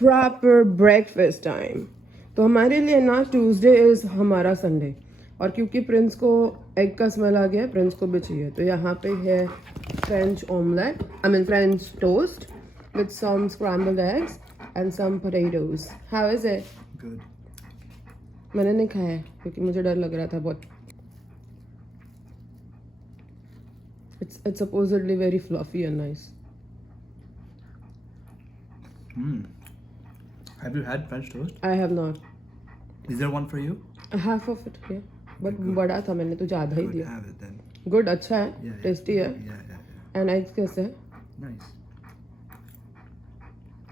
Proper breakfast time. तो हमारे लिए ना ट्यूसडे इज़ हमारा संडे, और क्योंकि प्रिंस को एग का स्मेल आ गया है, प्रिंस को भी चाहिए, तो यहाँ पे है French omelette, I mean French toast with some scrambled eggs and some potatoes. How is it? Good. मैंने नहीं खाया है क्योंकि मुझे डर लग रहा था बहुत। It's supposedly very fluffy and nice. Have you had French toast? I have not. Is there one for you? Half of it here. But Good. बड़ा था, मैंने तुझे आधा ही Good, दिया। have it then. Good, अच्छा है, Yeah, टेस्टी है। Yeah. And eggs कैसे है? Nice.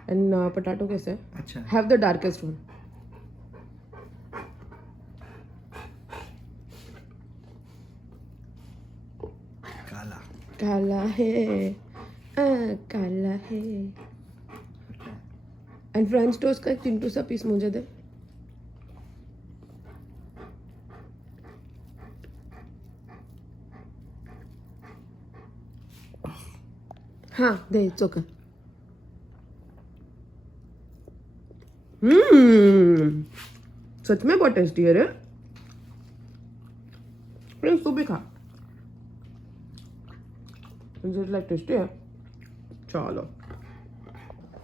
And potato कैसे है? अच्छा है। Have the darkest one. काला। काला है, काला है। Okay. And French toast का एक चिंटू सा पीस मुझे दे। हाँ दे, चोका। सच में बहुत टेस्टी है रे। प्रिंस तू भी खा, लाइक टेस्टी है। चलो,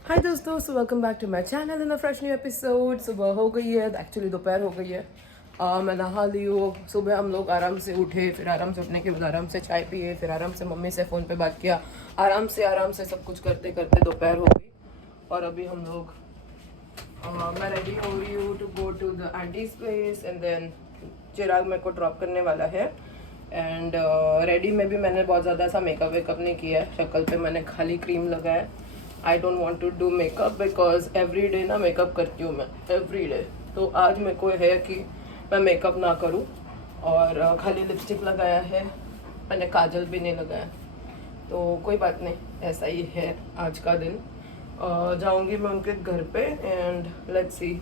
हाय दोस्तों, so welcome back to my channel in a fresh new episode. सुबह हो गई है, एक्चुअली दोपहर हो गई है। मैं नहा ली हूँ। सुबह हम लोग आराम से उठे, फिर आराम से उठने के बाद आराम से चाय पिए, फिर आराम से मम्मी से फ़ोन पे बात किया, आराम से सब कुछ करते करते दोपहर हो गई। और अभी हम लोग मैं रेडी हो रही हूँ to go to the aunty's place, and then Chirag मेरे को ड्रॉप करने वाला है। एंड रेडी में भी मैंने बहुत ज़्यादा सा मेकअप वेकअप नहीं किया है, शक्ल पे मैंने खाली क्रीम लगाया। I don't want to do makeup because every day ना मेकअप करती हूँ मैं, एवरी डे। तो आज मेरे को है कि मैं मेकअप ना करूँ, और खाली लिपस्टिक लगाया है, मैंने काजल भी नहीं लगाया। तो कोई बात नहीं, ऐसा ही है आज का दिन। जाऊंगी मैं उनके घर पे, एंड लेट्स सी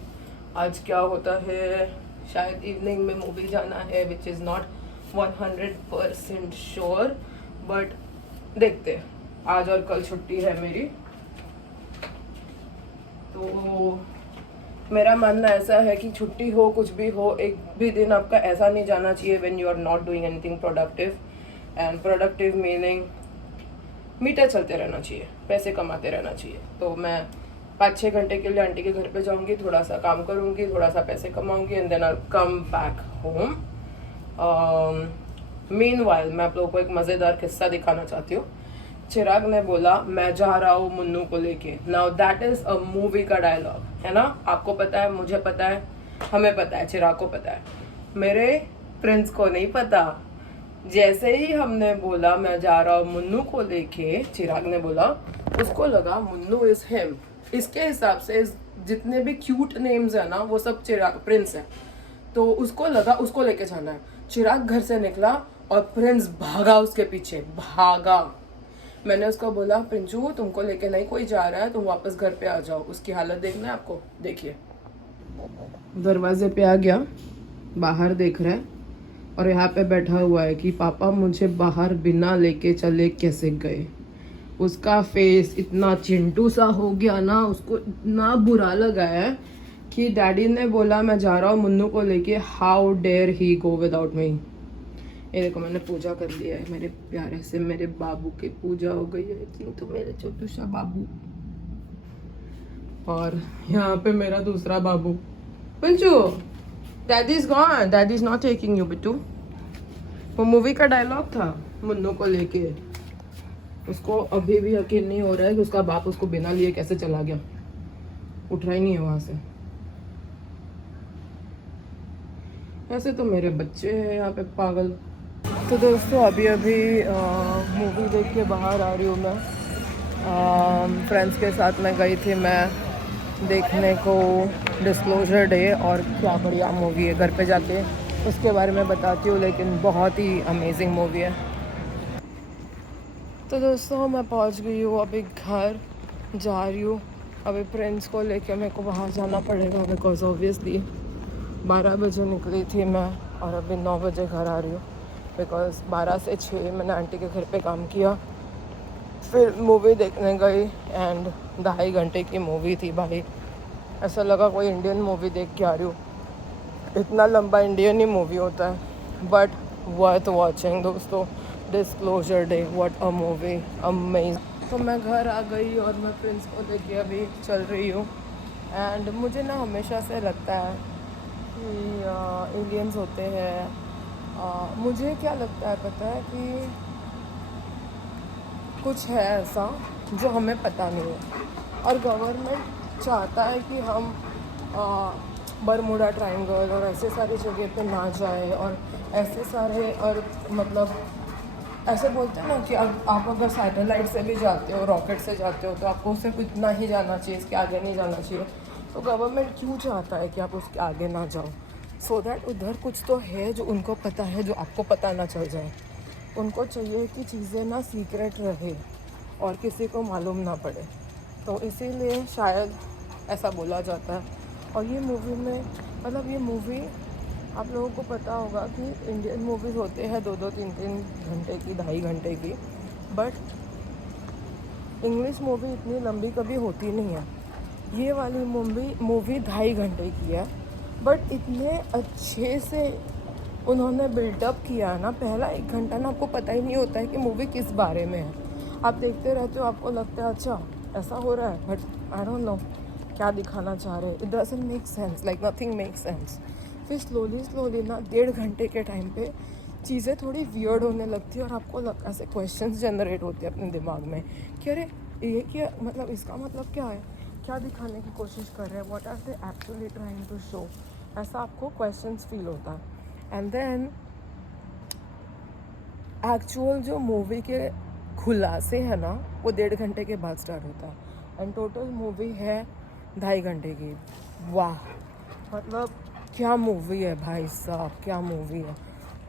आज क्या होता है। शायद इवनिंग में मूवी जाना है, which is not 100% sure, but देखते हैं। आज और कल छुट्टी है मेरी, तो मेरा मानना ऐसा है कि छुट्टी हो कुछ भी हो, एक भी दिन आपका ऐसा नहीं जाना चाहिए when you are not doing anything productive. And productive meaning meter चलते रहना चाहिए, पैसे कमाते रहना चाहिए। तो मैं 5-6 घंटे के लिए आंटी के घर पे जाऊंगी, थोड़ा सा काम करूंगी, थोड़ा सा पैसे कमाऊंगी, and then I come back home. Meanwhile मैं आप लोगों को एक मज़ेदार किस्सा दिखाना चाहती हूँ। चिराग ने बोला मैं जा रहा हूँ मुन्नू को लेके। Now that is a movie का डायलॉग है ना। आपको पता है, मुझे पता है, हमें पता है, चिराग को पता है, मेरे प्रिंस को नहीं पता। जैसे ही हमने बोला मैं जा रहा हूँ मुन्नू को लेके, चिराग ने बोला उसको लगा मुन्नू इज हिम। इसके हिसाब से जितने भी क्यूट नेम्स है ना वो सब चिराग प्रिंस है, तो उसको लगा उसको लेके जाना है। चिराग घर से निकला और प्रिंस भागा उसके पीछे, भागा। मैंने उसको बोला प्रिंचू तुमको लेके नहीं कोई जा रहा है, तुम वापस घर पे आ जाओ। उसकी हालत देखना है आपको, देखिए। दरवाजे पे आ गया, बाहर देख रहा है, और यहाँ पे बैठा हुआ है कि पापा मुझे बाहर बिना लेके चले कैसे गए। उसका फेस इतना चिंटू सा हो गया ना, उसको इतना बुरा लगा है कि डैडी ने बोला मैं जा रहा हूँ मुन्नू को लेके, how dare he go without me. ये देखो मैंने पूजा कर लिया है, मेरे प्यारे से मेरे बाबू की पूजा हो गई है, तो मेरे छोटू सा बाबू। और यहाँ पे मेरा दूसरा बाबू Panchu, daddy is gone, daddy is not taking you Bittu. वो मूवी का डायलॉग था मुन्नू को लेके। उसको अभी भी यकीन नहीं हो रहा है कि उसका बाप उसको बिना लिए कैसे चला गया, उठ रहा ही नहीं है वहां से। ऐसे तो मेरे बच्चे हैं यहाँ पे पागल। तो दोस्तों अभी मूवी देख के बाहर आ रही हूँ मैं। फ्रेंड्स के साथ में गई थी मैं देखने को डिस्क्लोजर डे, और क्या बढ़िया मूवी है। घर पे जाके उसके बारे में बताती हूँ, लेकिन बहुत ही अमेजिंग मूवी है। तो दोस्तों मैं पहुँच गई हूँ, अभी घर जा रही हूँ। अभी प्रिंस को लेके मेरे को बाहर जाना पड़ेगा, बिकॉज ऑब्वियसली 12 बजे निकली थी मैं, और अभी 9 बजे घर आ रही हूँ। बिकॉज 12 से 6 मैंने आंटी के घर पे काम किया, फिर मूवी देखने गई, एंड 2.5 घंटे की मूवी थी भाई। ऐसा लगा कोई इंडियन मूवी देख के आ रही हूँ। इतना लंबा इंडियन ही मूवी होता है, बट वर्थ वॉचिंग दोस्तों। Disclosure day, what a movie, amazing. तो मैं घर आ गई और मैं प्रिंस को लेके अभी चल रही हूँ। एंड मुझे ना हमेशा से लगता है कि इंडियंस होते हैं, मुझे क्या लगता है पता है कि कुछ है ऐसा जो हमें पता नहीं है, और गवर्नमेंट चाहता है कि हम बरमूडा ट्रायंगल और ऐसे सारी जगह पे ना जाए, और ऐसे सारे, और मतलब ऐसे बोलते हैं ना कि आप अगर सैटेलाइट से भी जाते हो, रॉकेट से जाते हो, तो आपको सिर्फ इतना ही जाना चाहिए, इसके आगे नहीं जाना चाहिए। तो गवर्नमेंट क्यों चाहता है कि आप उसके आगे ना जाओ? सो दैट उधर कुछ तो है जो उनको पता है, जो आपको पता ना चल जाए। उनको चाहिए कि चीज़ें ना सीक्रेट रहे और किसी को मालूम ना पड़े, तो इसीलिए शायद ऐसा बोला जाता है। और ये मूवी में, मतलब ये मूवी आप लोगों को पता होगा कि इंडियन मूवीज़ होते हैं 2-2, 3-3 घंटे की, 2.5 घंटे की, बट इंग्लिश मूवी इतनी लंबी कभी होती नहीं है। ये वाली मूवी 2.5 घंटे की है, बट इतने अच्छे से उन्होंने बिल्डअप किया है ना। पहला 1 घंटा ना आपको पता ही नहीं होता है कि मूवी किस बारे में है। आप देखते रहते हो, आपको लगता है अच्छा ऐसा हो रहा है, बट आई डोंट नो क्या दिखाना चाह रहे हैं। It doesn't make sense, like nothing make sense. फिर स्लोली ना 1.5 घंटे के टाइम पे चीज़ें थोड़ी वियर्ड होने लगती है, और आपको ऐसे क्वेश्चंस जनरेट होते हैं अपने दिमाग में कि अरे ये क्या, मतलब इसका मतलब क्या है, क्या दिखाने की कोशिश कर रहे हैं, what are they actually trying to show. ऐसा आपको क्वेश्चंस फील होता है। एंड देन एक्चुअल जो मूवी के खुलासे है ना, वो 1.5 घंटे के बाद स्टार्ट होता है। एंड टोटल मूवी है 2.5 घंटे की। वाह, मतलब क्या मूवी है भाई साहब, क्या मूवी है।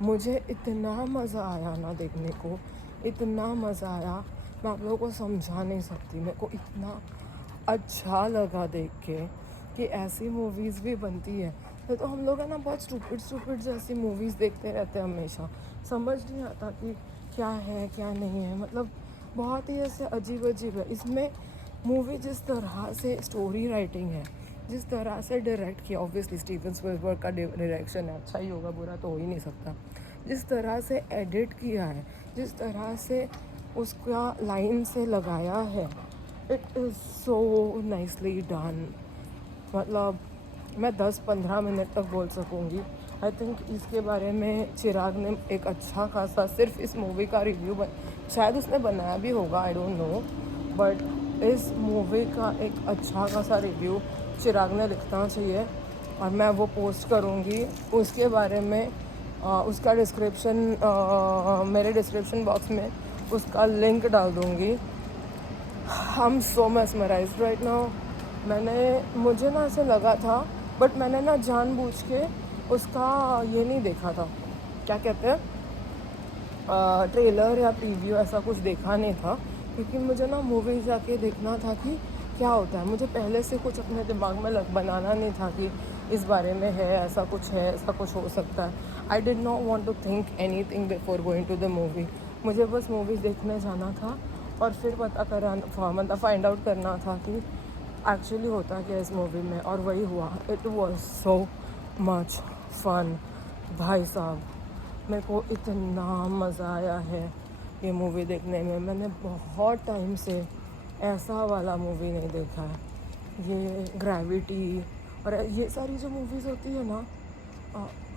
मुझे इतना मज़ा आया ना देखने को, इतना मज़ा आया, मैं आप लोगों को समझा नहीं सकती। मेरे को इतना अच्छा लगा देख के कि ऐसी मूवीज़ भी बनती है। तो हम लोग है ना बहुत स्टूपिड जैसी मूवीज़ देखते रहते हैं हमेशा, समझ नहीं आता कि क्या है क्या नहीं है, मतलब बहुत ही ऐसे अजीब है। इसमें मूवी जिस तरह से स्टोरी राइटिंग है, जिस तरह से डायरेक्ट किया, ऑब्वियसली स्टीवन स्पिलबर्ग का डायरेक्शन है, अच्छा ही होगा, बुरा तो हो ही नहीं सकता। जिस तरह से एडिट किया है, जिस तरह से उसका लाइन से लगाया है, it is so nicely done. मतलब मैं 10-15 मिनट तक बोल सकूँगी। आई थिंक इसके बारे में चिराग ने एक अच्छा खासा सिर्फ इस मूवी का रिव्यू शायद उसने बनाया भी होगा, आई डोंट नो, बट इस मूवी का एक अच्छा खासा रिव्यू चिराग ने लिखना चाहिए, और मैं वो पोस्ट करूँगी उसके बारे में। उसका डिस्क्रिप्शन, मेरे डिस्क्रिप्शन बॉक्स में उसका लिंक डाल दूँगी। I am so mesmerized right now. मुझे ना ऐसे लगा था, बट मैंने ना जानबूझ के उसका ये नहीं देखा था, क्या कहते हैं, ट्रेलर या प्रीव्यू, ऐसा कुछ देखा नहीं था, क्योंकि मुझे ना मूवी जाके देखना था कि क्या होता है। मुझे पहले से कुछ अपने दिमाग में बनाना नहीं था कि इस बारे में है, ऐसा कुछ है, ऐसा कुछ हो सकता है। I did not want to think anything before going to the movie. मुझे बस मूवी देखने जाना था और फिर मतलब फाइंड आउट करना था कि एक्चुअली होता क्या इस मूवी में, और वही हुआ। It was so much fun भाई साहब, मेरे को इतना मज़ा आया है ये मूवी देखने में। मैंने बहुत टाइम से ऐसा वाला मूवी नहीं देखा है। ये ग्रेविटी और ये सारी जो मूवीज़ होती है ना,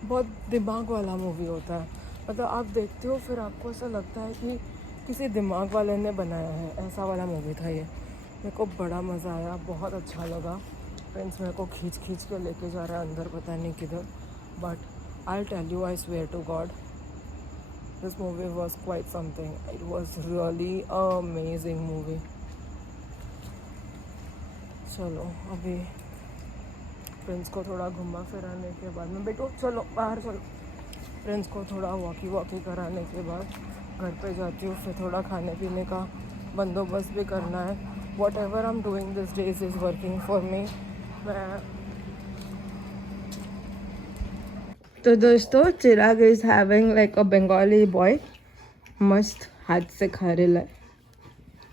बहुत दिमाग वाला मूवी होता है। मतलब आप देखते हो फिर आपको ऐसा लगता है कि किसी दिमाग वाले ने बनाया है, ऐसा वाला मूवी था ये। मेरे को बड़ा मज़ा आया, बहुत अच्छा लगा। फ्रेंड्स मेरे को खींच के लेके जा रहा है अंदर, पता नहीं किधर, but I tell you, I swear to God, this movie was quite something. It was really amazing movie. चलो अभी फ्रेंड्स को थोड़ा घुमा फिराने के बाद में, बेटो चलो बाहर चलो, फ्रेंड्स को थोड़ा वॉकी कराने के बाद घर पे जाती हूँ। फिर थोड़ा खाने पीने का बंदोबस्त भी करना है। Whatever I am doing this days is working for me. मैं तो दोस्तों, Chirag is having like a Bengali boy, मस्त हाथ से खा रहा है।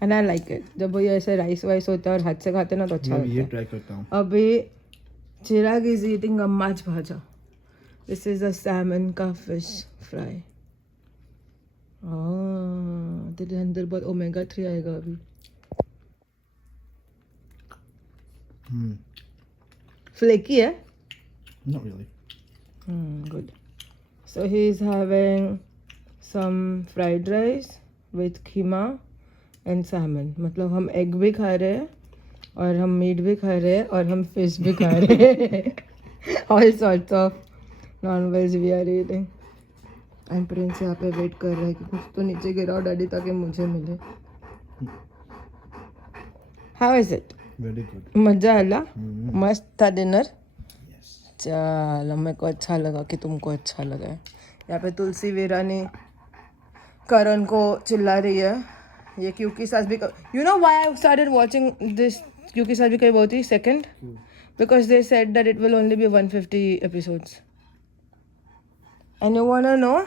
And I like it. जब वो ये ऐसे राइस वाइस होता है और हाथ से खाते हैं ना तो अच्छा मैं भी ये लगता ट्राई करता हूँ. है. अभी चिराग इज ईटिंग अ माछ भाजा. दिस इज अ सैमन का फिश फ्राई. तेरे अंदर बहुत ओमेगा 3 आएगा अभी. फ्लेकी है. Not really. Good. So he's having some fried rice with keema and salmon. मतलब हम एग भी खा रहे हैं और हम मीट भी खा रहे हैं और हम फिश भी खा रहे हैं. All sorts of non-veg we are eating. And Prince यहाँ पे वेट कर रहा है कि कुछ तो नीचे गिराओ डैडी ताकि मुझे मिले. How is it? Very good. मजा आला. मस्त था डिनर. Yes. चलो मेरे को अच्छा लगा कि तुमको अच्छा लगा है. यहाँ पे तुलसी वीरानी करण को चिल्ला रही है. ये Kyunki Saas Bhi you know why I started watching this. Kyunki Saas Bhi कही बहुत ही second because they said that it will only be 150 episodes. And you want to know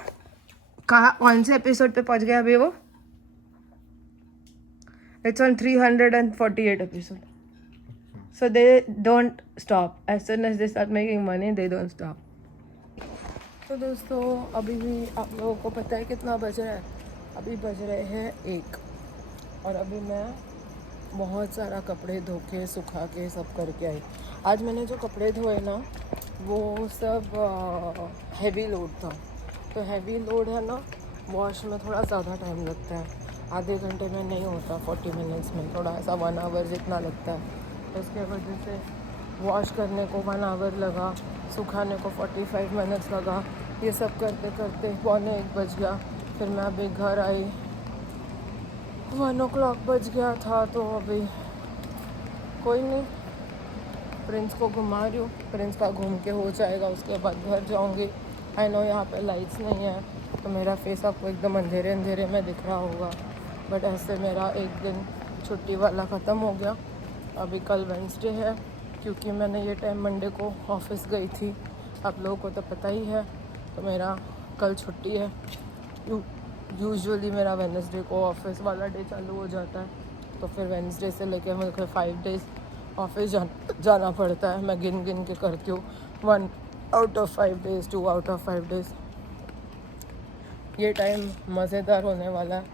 कौन से एपिसोड पे पहुंच गया अभी वो? It's on 348 episode. So they don't stop. As soon as they start making money, they don't stop. तो दोस्तों अभी भी आप लोगों को पता है कितना बज रहा है? अभी बज रहे हैं 1 और अभी मैं बहुत सारा कपड़े धो के सुखा के सब करके आई. आज मैंने जो कपड़े धोए ना वो सब हैवी लोड था. तो हैवी लोड है ना वॉश में थोड़ा ज़्यादा टाइम लगता है. आधे घंटे में नहीं होता, 40 मिनट्स में थोड़ा ऐसा 1 आवर जितना लगता है. उसके वजह से वॉश करने को 1 आवर लगा, सुखाने को 45 मिनट्स लगा. ये सब करते करते 1:45 बज गया. फिर मैं अभी घर आई 1 o'clock बज गया था. तो अभी कोई नहीं, प्रिंस को घुमा रही हूँ. प्रिंस का घूम के हो जाएगा उसके बाद घर जाऊँगी. आई नो यहाँ पे लाइट्स नहीं है तो मेरा फेस आपको एकदम अंधेरे अंधेरे में दिख रहा होगा. बट ऐसे मेरा एक दिन छुट्टी वाला ख़त्म हो गया. अभी कल वेंसडे है क्योंकि मैंने ये टाइम मंडे को ऑफिस गई थी. आप लोगों को तो पता ही है. तो मेरा कल छुट्टी है. यूजुअली मेरा वेडनेसडे को ऑफिस वाला डे चालू हो जाता है. तो फिर वेडनेसडे से लेकर मुझे 5 डेज़ ऑफिस जाना पड़ता है. मैं गिन गिन के करती हूँ 1 out of 5 days, 2 out of 5 days. ये टाइम मज़ेदार होने वाला है.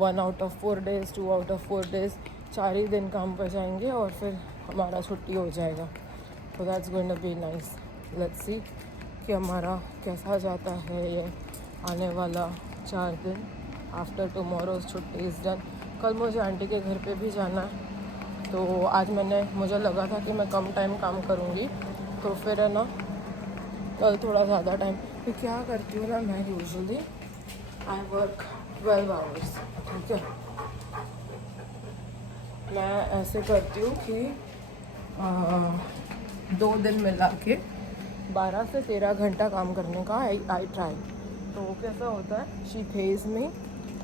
1 out of 4 days, 2 out of 4 days, 4 ही दिन काम पर जाएंगे और फिर हमारा छुट्टी हो जाएगा. तो that's going to be nice. Let's see कि हमारा कैसा जाता है ये आने वाला 4 दिन. आफ्टर टुमारोज छुट्टी इज़ डन. कल मुझे आंटी के घर पे भी जाना है. तो आज मुझे लगा था कि मैं कम टाइम काम करूँगी. तो फिर है ना कल थोड़ा ज़्यादा टाइम. फिर क्या करती हूँ ना मैं यूजुअली आई वर्क 12 आवर्स. ठीक है, मैं ऐसे करती हूँ कि 2 दिन मिला के 12 से 13 घंटा काम करने का आई ट्राई. तो कैसा होता है, she pays me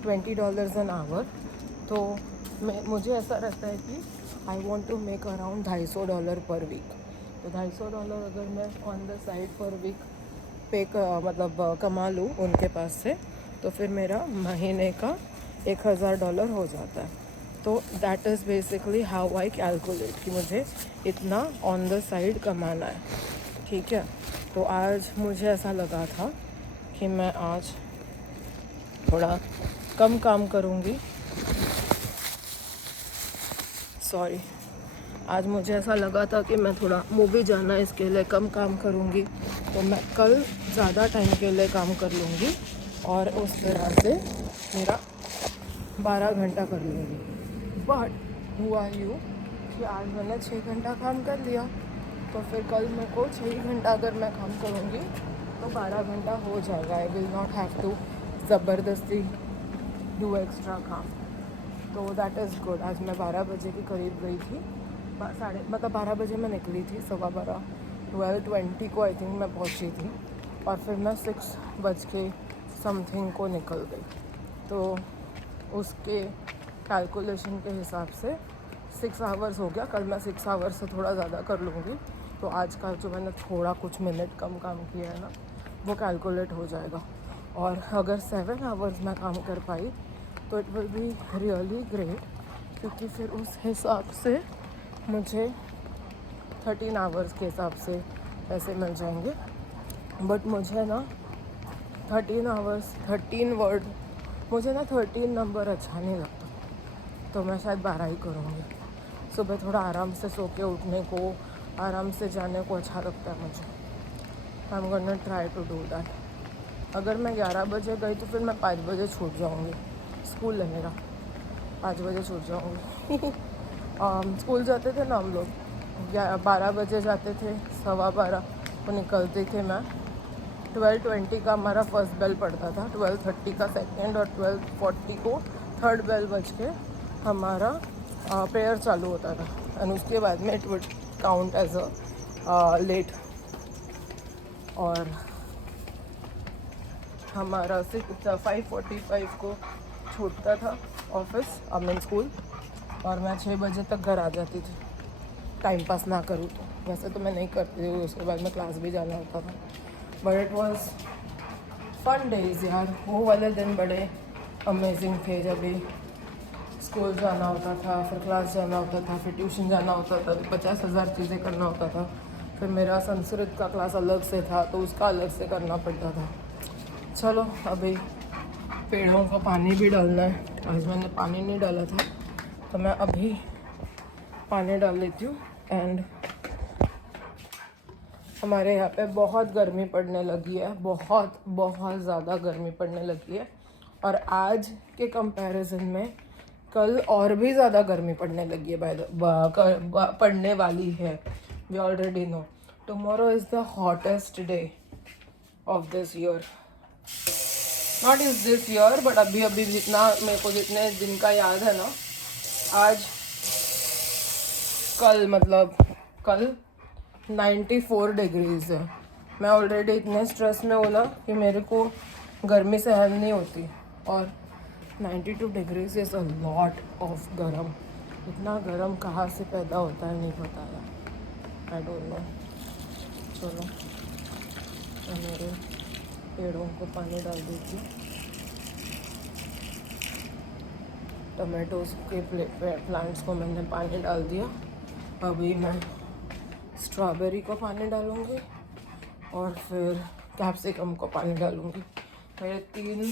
$20 an hour. तो मुझे ऐसा रहता है कि I want to make around $250 per week. तो $250 अगर मैं on the side per week मतलब कमा लूँ उनके पास से तो फिर मेरा महीने का $1000 हो जाता है. तो that is basically how I calculate कि मुझे इतना ऑन द साइड कमाना है. ठीक है, तो आज मुझे ऐसा लगा था कि मैं आज थोड़ा कम काम करूँगी. सॉरी, आज मुझे ऐसा लगा था कि मैं थोड़ा मूवी जाना है इसके लिए कम काम करूँगी. तो मैं कल ज़्यादा टाइम के लिए काम कर लूँगी और उस तरह से मेरा 12 घंटा कर लूँगी. बट हुआ यूँ कि आज मैंने 6 घंटा काम कर लिया. तो फिर कल मेरे को 6 घंटा अगर मैं काम करूँगी तो 12 घंटा हो जाएगा. I will not have to ज़बरदस्ती डू एक्स्ट्रा काम. तो दैट इज़ गुड. आज मैं 12 बजे के करीब गई थी. 12 बजे मैं निकली थी. 12:15 12:20 को आई थिंक मैं पहुंची थी. और फिर मैं 6 बज के समथिंग को निकल गई. तो उसके कैलकुलेशन के हिसाब से 6 आवर्स हो गया. कल मैं 6 आवर्स से थोड़ा ज़्यादा कर लूँगी. तो आज का जो मैंने थोड़ा कुछ मिनट कम काम किया है ना वो कैलकुलेट हो जाएगा. और अगर 7 आवर्स मैं काम कर पाई तो it will be really great, क्योंकि फिर उस हिसाब से मुझे 13 आवर्स के हिसाब से पैसे मिल जाएंगे. बट मुझे ना 13 आवर्स 13 वर्ड, मुझे ना 13 नंबर अच्छा नहीं लगता, तो मैं शायद 12 ही करूँगी. सुबह थोड़ा आराम से सो के उठने को, आराम से जाने को अच्छा लगता है मुझे. I am gonna try to do that. अगर मैं 11 बजे गई तो फिर मैं 5 बजे छूट जाऊँगी. स्कूल है मेरा, 5 बजे छूट जाऊँगी. स्कूल जाते थे ना हम लोग, 12 बजे जाते थे, 12:15 को निकलते थे. मैं 12:20 का हमारा फर्स्ट बेल पड़ता था, 12:30 का सेकेंड, और 12:40 को थर्ड बेल बज के हमारा प्रेयर चालू होता था. एंड उसके बाद में it would count as a late. और हमारा 5:45 को छूटता था ऑफिस, आई मीन स्कूल, और मैं 6 बजे तक घर आ जाती थी. टाइम पास ना करूँ तो, वैसे तो मैं नहीं करती थी, उसके बाद में क्लास भी जाना होता था. But it was fun days यार. वो वाले दिन बड़े अमेजिंग थे, जब भी स्कूल जाना होता था, फिर क्लास जाना होता था, फिर ट्यूशन जाना होता था, 50,000 चीज़ें करना होता था. फिर मेरा संस्कृत का क्लास अलग से था, तो उसका अलग से करना पड़ता था. चलो अभी पेड़ों को पानी भी डालना है. आज मैंने पानी नहीं डाला था, तो मैं अभी पानी डाल लेती हूँ. एंड हमारे यहाँ पे बहुत गर्मी पड़ने लगी है, बहुत बहुत ज़्यादा गर्मी पड़ने लगी है. और आज के कंपैरिजन में कल और भी ज़्यादा गर्मी पड़ने लगी है. पड़ने वाली है. We already know tomorrow is the hottest day of this year. Not is this year, but अभी अभी जितना मेरे को, जितने दिन का याद है ना, आज कल, मतलब कल 94 डिग्रीज़ है. मैं ऑलरेडी इतने स्ट्रेस में हूँ ना कि मेरे को गर्मी सहन नहीं होती. और 92 degrees is a lot of गरम. इतना गरम कहाँ से पैदा होता है नहीं पता यार. I don't know. चलो मैं मेरे पेड़ों को पानी डाल देती हूँ. टमाटोज के प्लांट्स को मैंने पानी डाल दिया. अभी मैं स्ट्रॉबेरी को पानी डालूँगी और फिर कैप्सिकम को पानी डालूँगी. मेरे 3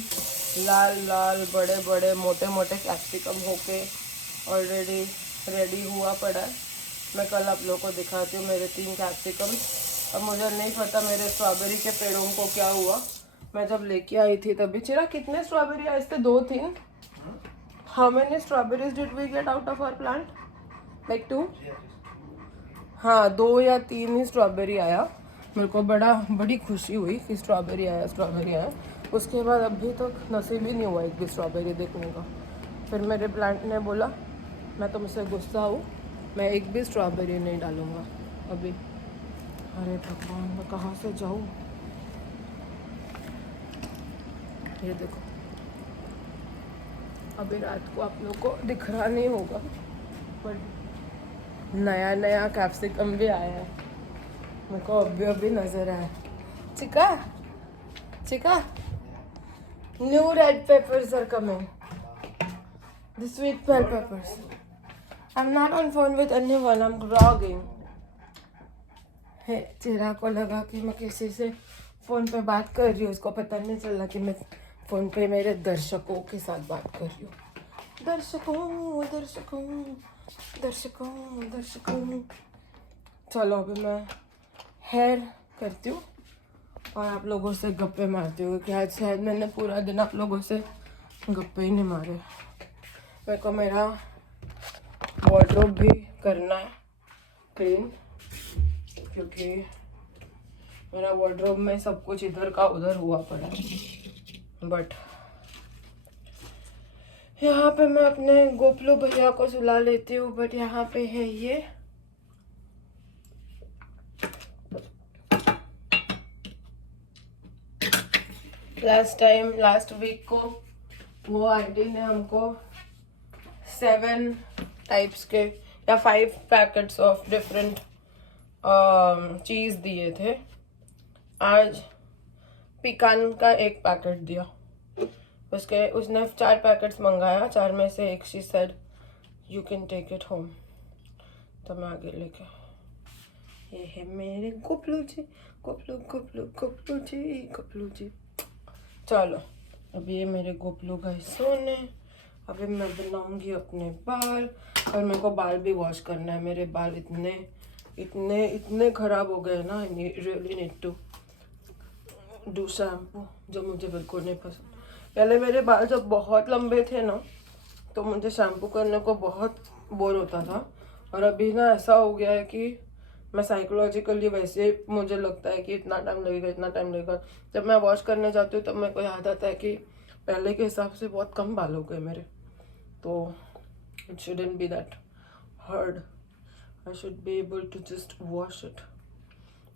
लाल लाल बड़े बड़े मोटे मोटे कैप्सिकम होके ऑलरेडी रेडी हुआ पड़ा है. मैं कल आप लोगों को दिखाती हूँ मेरे 3 कैप्सिकम. अब मुझे नहीं पता मेरे स्ट्रॉबेरी के पेड़ों को क्या हुआ. मैं जब लेके आई थी तभी, चिरा कितने स्ट्रॉबेरी आए थे? 2-3. How many strawberries did we get out of our plant? Like 2. हाँ, 2 या 3 ही स्ट्रॉबेरी आया. मेरे को बड़ी खुशी हुई कि स्ट्रॉबेरी आया. उसके बाद अभी तक नसीब ही नहीं हुआ एक भी स्ट्रॉबेरी देखने का. फिर मेरे प्लांट ने बोला मैं तुमसे गुस्सा हूँ, मैं एक भी स्ट्रॉबेरी नहीं डालूँगा अभी. अरे भगवान, मैं कहाँ से जाऊँ? ये देखो, अभी रात को आप लोग को दिख रहा नहीं होगा, पर नया नया कैप्सिकम भी आया है. मेरे को अभी नज़र आया. चिका, new red peppers are coming. The sweet bell peppers. I'm not on phone with anyone. I'm vlogging. चिरा को लगा कि मैं किसी से फ़ोन पे बात कर रही हूँ. उसको पता नहीं चला कि मैं फ़ोन पे मेरे दर्शकों के साथ बात कर रही हूँ. दर्शकों. चलो अभी मैं हेयर करती हूँ और आप लोगों से गप्पे मारती हूँ, क्योंकि आज शायद मैंने पूरा दिन आप लोगों से गप्पे ही नहीं मारे. मेरे को मेरा वार्डरोब भी करना है क्लीन, क्योंकि मेरा वार्डरोब में सब कुछ इधर का उधर हुआ पड़ा है. बट यहाँ पे मैं अपने गोपलू भैया को सुला लेती हूँ. बट यहाँ पे है ये लास्ट वीक को वो आंटी ने हमको 7 टाइप्स के या 5 पैकेट्स ऑफ डिफरेंट चीज़ दिए थे. आज पिकान का 1 पैकेट दिया. उसने 4 पैकेट्स मंगाया, 4 में से एक she said you can take it home, तो मैं आगे लेके, ये है मेरे गोपलू जी, गोपलू गोपलू गोपलू जी, गोपलू जी। चलो अभी ये मेरे गोपलू गए सोने, अभी मैं बनाऊंगी अपने बाल, और मेरे को बाल भी वॉश करना है। मेरे बाल इतने इतने इतने खराब हो गए ना, I really need to do shampoo, जो मुझे बिल्कुल नहीं पसंद। पहले मेरे बाल जब बहुत लंबे थे ना, तो मुझे शैम्पू करने को बहुत बोर होता था, और अभी ना ऐसा हो गया है कि मैं साइकोलॉजिकली वैसे मुझे लगता है कि इतना टाइम लगेगा, इतना टाइम लगेगा। जब मैं वॉश करने जाती हूँ तब मेरे को याद आता है कि पहले के हिसाब से बहुत कम बाल हो गए मेरे, तो it shouldn't be that hard, I should be able to just wash it.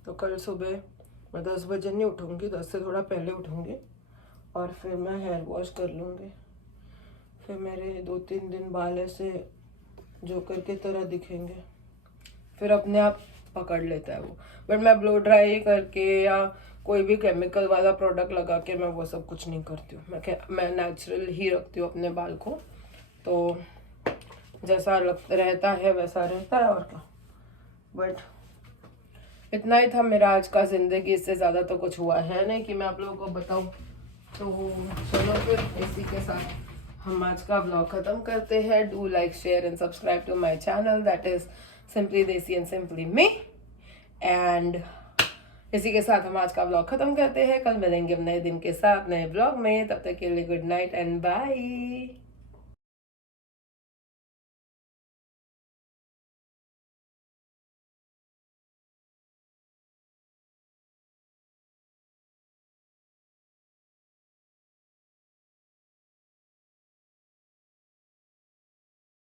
तो कल सुबह मैं 10 बजे नहीं उठूँगी, 10 से थोड़ा पहले उठूँगी, और फिर मैं हेयर वॉश कर लूँगी। फिर मेरे 2-3 दिन बाल ऐसे जोकर की तरह दिखेंगे, फिर अपने आप पकड़ लेता है वो। बट मैं ब्लो ड्राई करके या कोई भी केमिकल वाला प्रोडक्ट लगा के मैं वो सब कुछ नहीं करती हूँ। मैं नेचुरल ही रखती हूँ अपने बाल को, तो जैसा रहता है वैसा रहता है, और क्या। बट इतना ही था मेरा आज का ज़िंदगी, इससे ज़्यादा तो कुछ हुआ है नहीं कि मैं आप लोगों को बताऊँ। तो चलो फिर इसी के साथ हम आज का ब्लॉग खत्म करते हैं। Do like, share and subscribe to my channel, that is simply desi and simply me. And इसी के साथ हम आज का ब्लॉग खत्म करते हैं। कल मिलेंगे नए दिन के साथ नए ब्लॉग में, तब तक के लिए गुड नाइट एंड बाय।